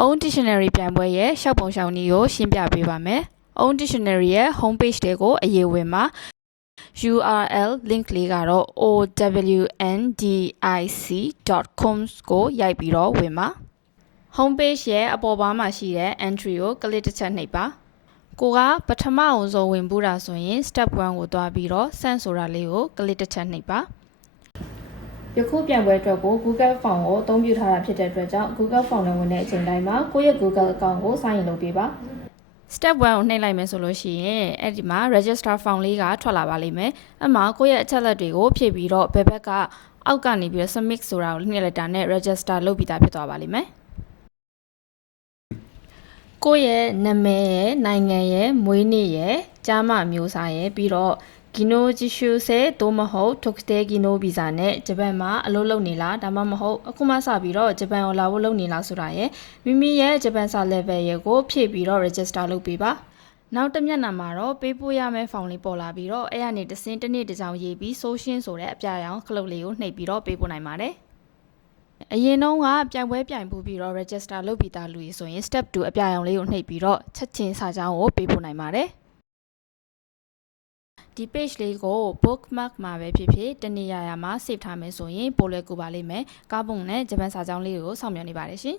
Own Dictionary ပြန်ပွဲရဲ့ရှောက်ပုံရှောက်နည်းကိုရှင်းပြပေးပါမယ်။ Own Dictionary ရဲ့ home page တွေကိုအရေးဝင်မှာ URL link လေးကတော့ owndIC.com ကိုရိုက်ပြီးတော့ဝင်ပါ home page ရဲ့အပေါ်ပိုင်းမှာရှိတဲ့ entry ကို click တစ်ချက်နှိပ်ပါကိုကပထမအဆုံးဝင်ပူးတာဆိုရင် step 1 ကိုသွားပြီးတော့ send ဆိုတာလေးကို click တစ်ချက်နှိပ်ပါယခုပြန်ပွဲအတွက်ကို Google Form ကိုအသုံးပြုထားတာဖြစ်တဲ့အတွက်ကြောင့် Google Form နဲ့ဝင်တဲ့အချိန်တိုင်းမှာကိုယ့်ရဲ့ Google account ကို sign in လုပ်ပေးပါ Step 1 ကိုနှိပ်လိုက်မယ်ဆိုလို့ရှိရင်အဲ့ဒီမှာ register form လေးကထွက်လာပါလိမ့်မယ်။အဲ့မှာကိုယ့်ရဲ့အချက်အလက်တွေကိုဖြည့်ပြီးတော့ဘယ်ဘက်ကအောက်ကနေပြီးတော့ submit ဆိုတာကိုနှိပ်လိုက်တာနဲ့ register လုပ်ပြီးသားဖြစ်သွားပါလိမ့်မယ်။ကိုယ့်ရဲ့နာမည်ရဲ့နိုင်ငံရဲ့မွေးနေ့ရဲ့ကျားမအမျိုးအစားရဲ့ပြီးတော့ဂီနိုဂျီရှူဆဲသို့မဟုတ်ထုတ်တဲဂီနိုဗီဇာနဲ့ဂျပန်မှာအလုပ်လုပ်နေလားဒါမှမဟုတ်အခုမှစပြီးတော့ဂျပန်ကိုလာဖို့လုပ်နေလားဆိုတာရဲ့မိမိရဲ့ဂျပန်စာ level ရဲ့ကိုဖြည့်ပြီးတော့ register လုပ်ပေးပါနောက်တစ်မျက်နှာမှာတော့ပေးပို့ရမယ့် form လေးပေါ်လာပြီးတော့အဲ့ကနေတစ်စင်းတစ်နေ့တစ်ကြောင်ရေးပြီးဆိုရှင်းဆိုတဲ့အပြရောင်ခလုတ်လေးကိုနှိပ်ပြီးတော့ပေးပို့နိုင်ပါတယ်အရင်တုန်းကပြိုင်ပွဲပြိုင်ပို့ပြီးတော့ register လုပ်ပြီးသားလူကြီးဆိုရင် step 2အပြရောင်လေးကိုနှိပ်ပြီးတော့ချက်ချင်းစာကြောင်းကိုပေးပို့နိုင်ပါတယ်ဒီ page လေးကို bookmark မှာပဲဖြစ်ဖြစ်တနေရာရာမှာ save ထားမယ်ဆိုရင်ပိုလွယ်ကူပါလိမ့်မယ်ကားပုံနဲ့ဂျပန်စာကြောင်းလေးကိုစောင့်မျှော်နေပါတယ်ရှင်